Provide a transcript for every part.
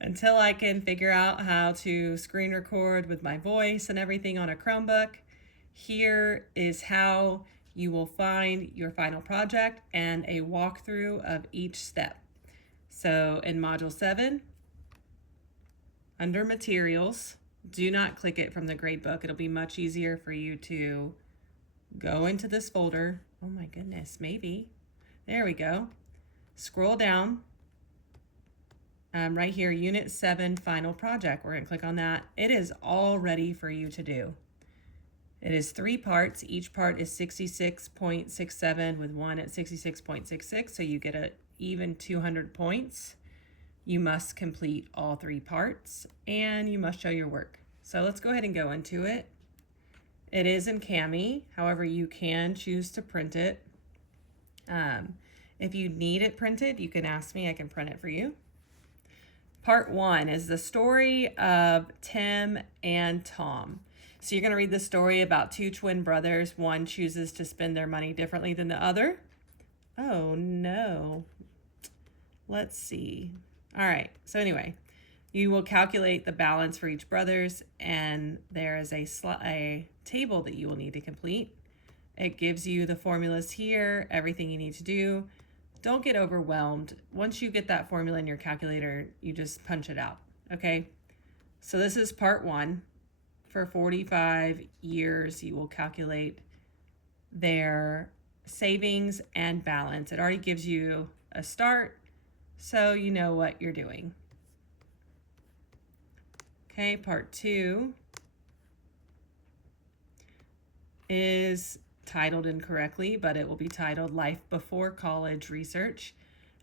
until I can figure out how to screen record with my voice and everything on a Chromebook, here is how you will find your final project and a walkthrough of each step. So in Module 7, under Materials, do not click it from the gradebook. It'll be much easier for you to go into this folder. Oh my goodness, maybe. There we go. Scroll down. Right here, Unit 7, Final Project. We're going to click on that. It is all ready for you to do. It is 3 parts. Each part is 66.67 with one at 66.66, so you get an even 200 points. You must complete all 3 parts, and you must show your work. So let's go ahead and go into it. It is in Kami, however, you can choose to print it. If you need it printed, you can ask me, I can print it for you. Part 1 is the story of Tim and Tom. So you're going to read the story about 2 twin brothers. One chooses to spend their money differently than the other. Oh no. Let's see. All right, so anyway, you will calculate the balance for each brothers, and there is a table that you will need to complete. It gives you the formulas here, everything you need to do. Don't get overwhelmed. Once you get that formula in your calculator, you just punch it out, okay? So this is part 1. For 45 years, you will calculate their savings and balance. It already gives you a start, so you know what you're doing. Okay, part 2 is titled incorrectly, but it will be titled Life Before College Research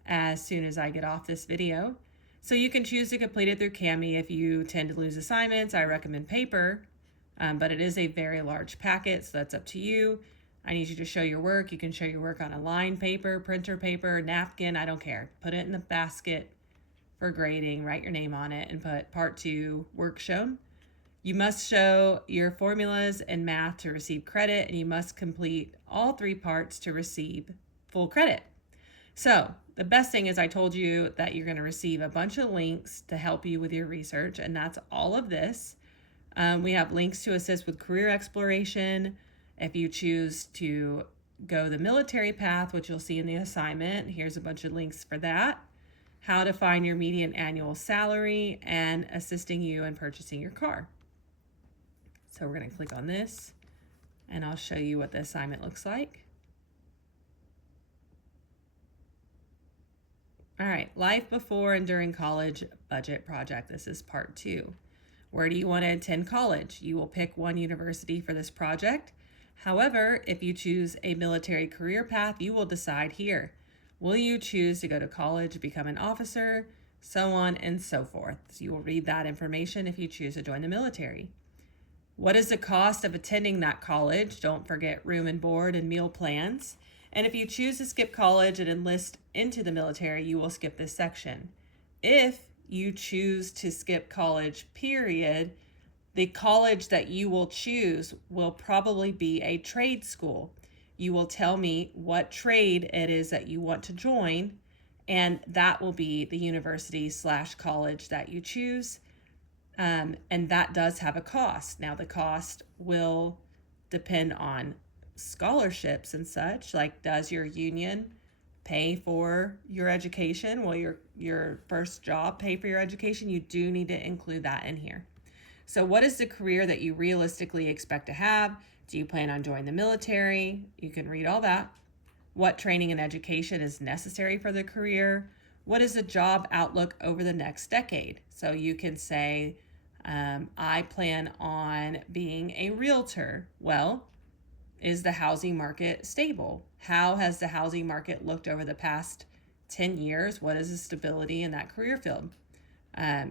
as soon as I get off this video. So you can choose to complete it through Kami. If you tend to lose assignments, I recommend paper, but it is a very large packet, so that's up to you. I need you to show your work. You can show your work on a lined paper, printer paper, napkin, I don't care. Put it in the basket for grading, write your name on it, and put part 2, work shown. You must show your formulas and math to receive credit, and you must complete all 3 parts to receive full credit. So the best thing is I told you that you're going to receive a bunch of links to help you with your research, and that's all of this. We have links to assist with career exploration. If you choose to go the military path, which you'll see in the assignment, here's a bunch of links for that. How to find your median annual salary, and assisting you in purchasing your car. So we're going to click on this, and I'll show you what the assignment looks like. All right, life before and during college budget project. This is part 2. Where do you want to attend college? You will pick one university for this project. However, if you choose a military career path, you will decide here. Will you choose to go to college, become an officer, so on and so forth. So you will read that information if you choose to join the military. What is the cost of attending that college? Don't forget room and board and meal plans. And if you choose to skip college and enlist into the military, you will skip this section. If you choose to skip college, period, the college that you will choose will probably be a trade school. You will tell me what trade it is that you want to join, and that will be the university/college that you choose. And that does have a cost. Now, the cost will depend on scholarships and such, like does your union pay for your education? Will your first job pay for your education? You do need to include that in here. So what is the career that you realistically expect to have? Do you plan on joining the military? You can read all that. What training and education is necessary for the career? What is the job outlook over the next decade? So you can say, I plan on being a realtor. Well, is the housing market stable? How has the housing market looked over the past 10 years? What is the stability in that career field?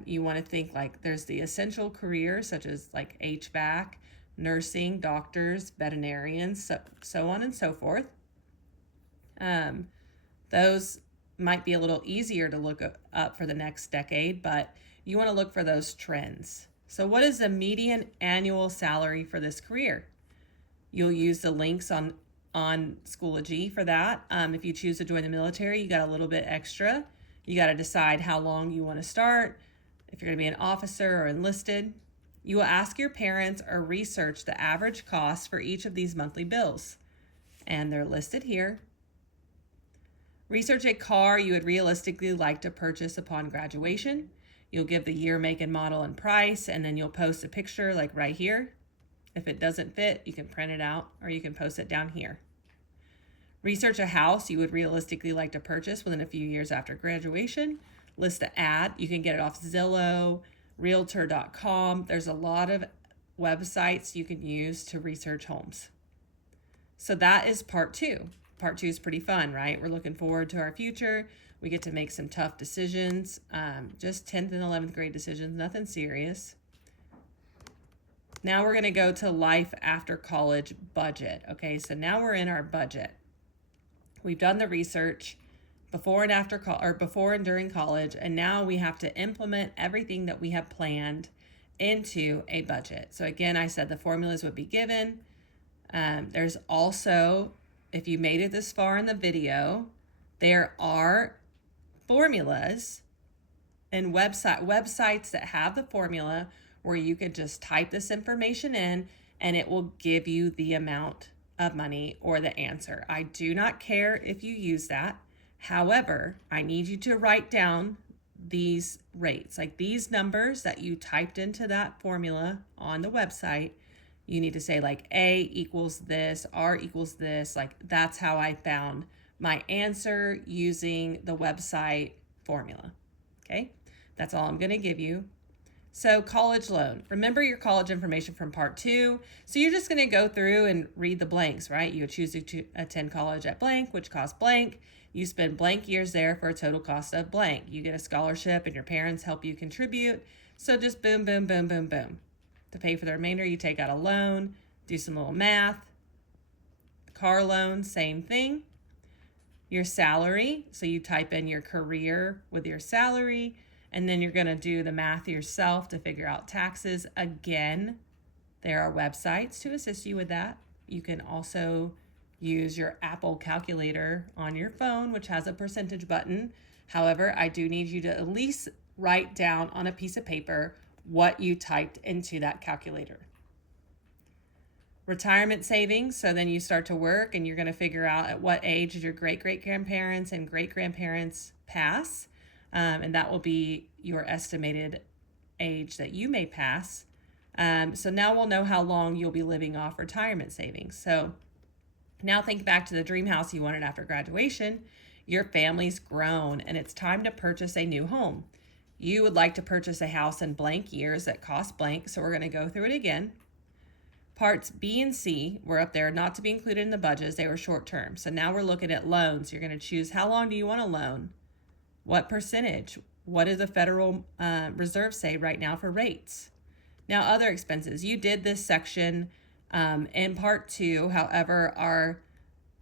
You want to think like there's the essential careers such as like HVAC, nursing, doctors, veterinarians, so on and so forth. Those might be a little easier to look up for the next decade, but you want to look for those trends. So what is the median annual salary for this career? You'll use the links on Schoology for that. If you choose to join the military, you got a little bit extra. You got to decide how long you want to start. if you're going to be an officer or enlisted. You will ask your parents or research the average cost for each of these monthly bills, and they're listed here. Research a car you would realistically like to purchase upon graduation. You'll give the year, make, and model and price, and then you'll post a picture like right here. If it doesn't fit, you can print it out or you can post it down here. Research a house you would realistically like to purchase within a few years after graduation. List the ad. You can get it off Zillow, Realtor.com. There's a lot of websites you can use to research homes. So that is part 2. Part 2 is pretty fun, right? We're looking forward to our future. We get to make some tough decisions, just 10th and 11th grade decisions, nothing serious. Now we're going to go to life after college budget. Okay, so now we're in our budget. We've done the research before and after before and during college, and now we have to implement everything that we have planned into a budget. So again, I said the formulas would be given. There's also, if you made it this far in the video, there are formulas and websites that have the formula where you could just type this information in and it will give you the amount of money or the answer. I do not care if you use that. However, I need you to write down these rates, like these numbers that you typed into that formula on the website. You need to say like A equals this, R equals this. Like that's how I found my answer using the website formula. Okay, that's all I'm going to give you. So college loan, remember your college information from part 2. So you're just going to go through and read the blanks, right? You would choose to attend college at blank, which costs blank. You spend blank years there for a total cost of blank. You get a scholarship and your parents help you contribute. So just boom, boom, boom, boom, boom. To pay for the remainder, you take out a loan, do some little math. Car loan, same thing. Your salary, so you type in your career with your salary, and then you're going to do the math yourself to figure out taxes. Again, there are websites to assist you with that. You can also use your Apple calculator on your phone, which has a percentage button. However, I do need you to at least write down on a piece of paper what you typed into that calculator. Retirement savings, so then you start to work and you're going to figure out at what age did your great-great-grandparents and great-grandparents pass. And that will be your estimated age that you may pass. So now we'll know how long you'll be living off retirement savings. So now think back to the dream house you wanted after graduation. Your family's grown and it's time to purchase a new home. You would like to purchase a house in blank years that cost blank. So we're going to go through it again. Parts B and C were up there not to be included in the budgets. They were short term. So now we're looking at loans. You're going to choose how long do you want a loan? What percentage? What does the Federal Reserve say right now for rates? Now, other expenses. You did this section in part 2. However, our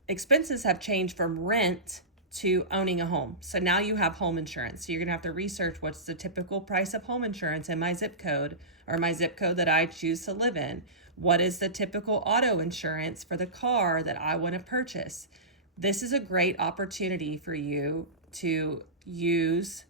expenses have changed from rent to owning a home. So now you have home insurance. So you're going to have to research what's the typical price of home insurance in my zip code or my zip code that I choose to live in. What is the typical auto insurance for the car that I want to purchase? This is a great opportunity for you to use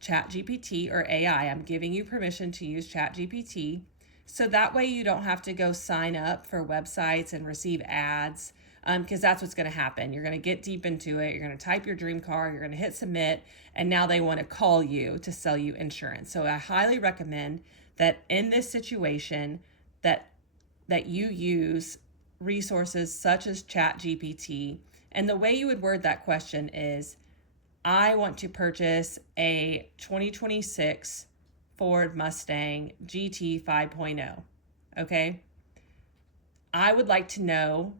ChatGPT or AI. I'm giving you permission to use ChatGPT. So that way you don't have to go sign up for websites and receive ads, because that's what's going to happen. You're going to get deep into it. You're going to type your dream car. You're going to hit submit. And now they want to call you to sell you insurance. So I highly recommend that in this situation that you use resources such as ChatGPT. And the way you would word that question is, I want to purchase a 2026 Ford Mustang GT 5.0. Okay. I would like to know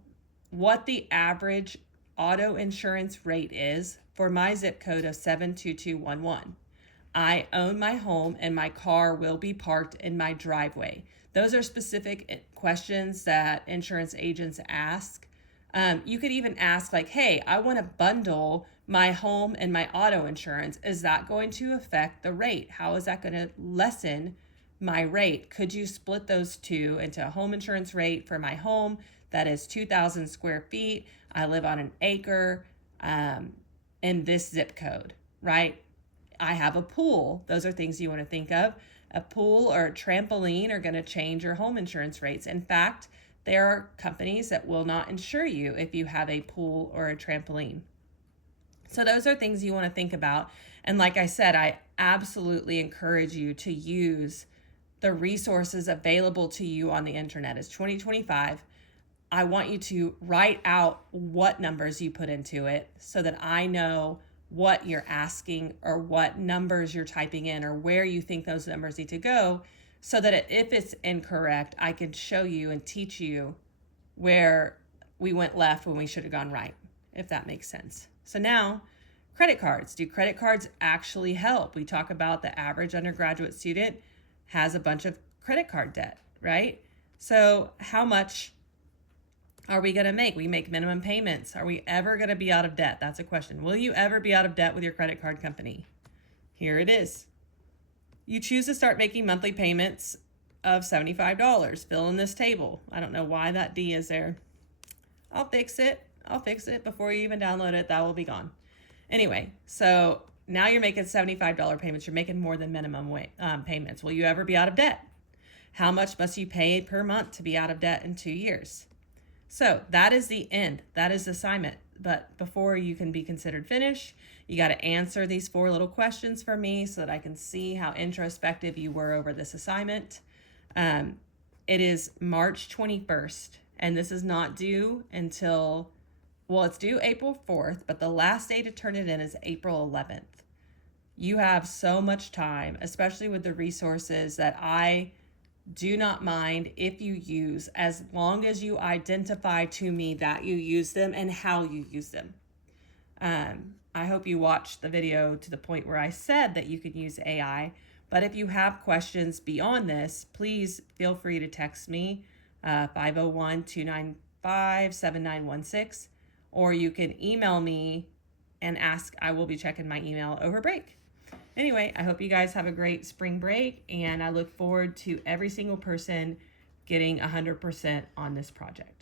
what the average auto insurance rate is for my zip code of 72211. I own my home and my car will be parked in my driveway. Those are specific questions that insurance agents ask. You could even ask like, hey, I want to bundle my home and my auto insurance. Is that going to affect the rate? How is that going to lessen my rate? Could you split those two into a home insurance rate for my home that is 2,000 square feet? I live on an acre in this zip code, right? I have a pool. Those are things you want to think of. A pool or a trampoline are going to change your home insurance rates. In fact, there are companies that will not insure you if you have a pool or a trampoline. So those are things you want to think about. And like I said, I absolutely encourage you to use the resources available to you on the internet. It's 2025. I want you to write out what numbers you put into it so that I know what you're asking or what numbers you're typing in or where you think those numbers need to go, so that if it's incorrect, I can show you and teach you where we went left when we should have gone right, if that makes sense. So now, credit cards. Do credit cards actually help? We talk about the average undergraduate student has a bunch of credit card debt, right? So how much are we going to make? We make minimum payments. Are we ever going to be out of debt? That's a question. Will you ever be out of debt with your credit card company? Here it is. You choose to start making monthly payments of $75. Fill in this table. I don't know why that D is there. I'll fix it. Before you even download it. That will be gone. Anyway, so now you're making $75 payments. You're making more than minimum payments. Will you ever be out of debt? How much must you pay per month to be out of debt in 2 years? So that is the end. That is the assignment. But before you can be considered finished, you got to answer these 4 little questions for me so that I can see how introspective you were over this assignment. It is March 21st, and this is not due until, well, it's due April 4th, but the last day to turn it in is April 11th. You have so much time, especially with the resources that I do not mind if you use, as long as you identify to me that you use them and how you use them. I hope you watched the video to the point where I said that you could use AI, but if you have questions beyond this, please feel free to text me, 501-295-7916, or you can email me and ask. I will be checking my email over break. Anyway, I hope you guys have a great spring break, and I look forward to every single person getting 100% on this project.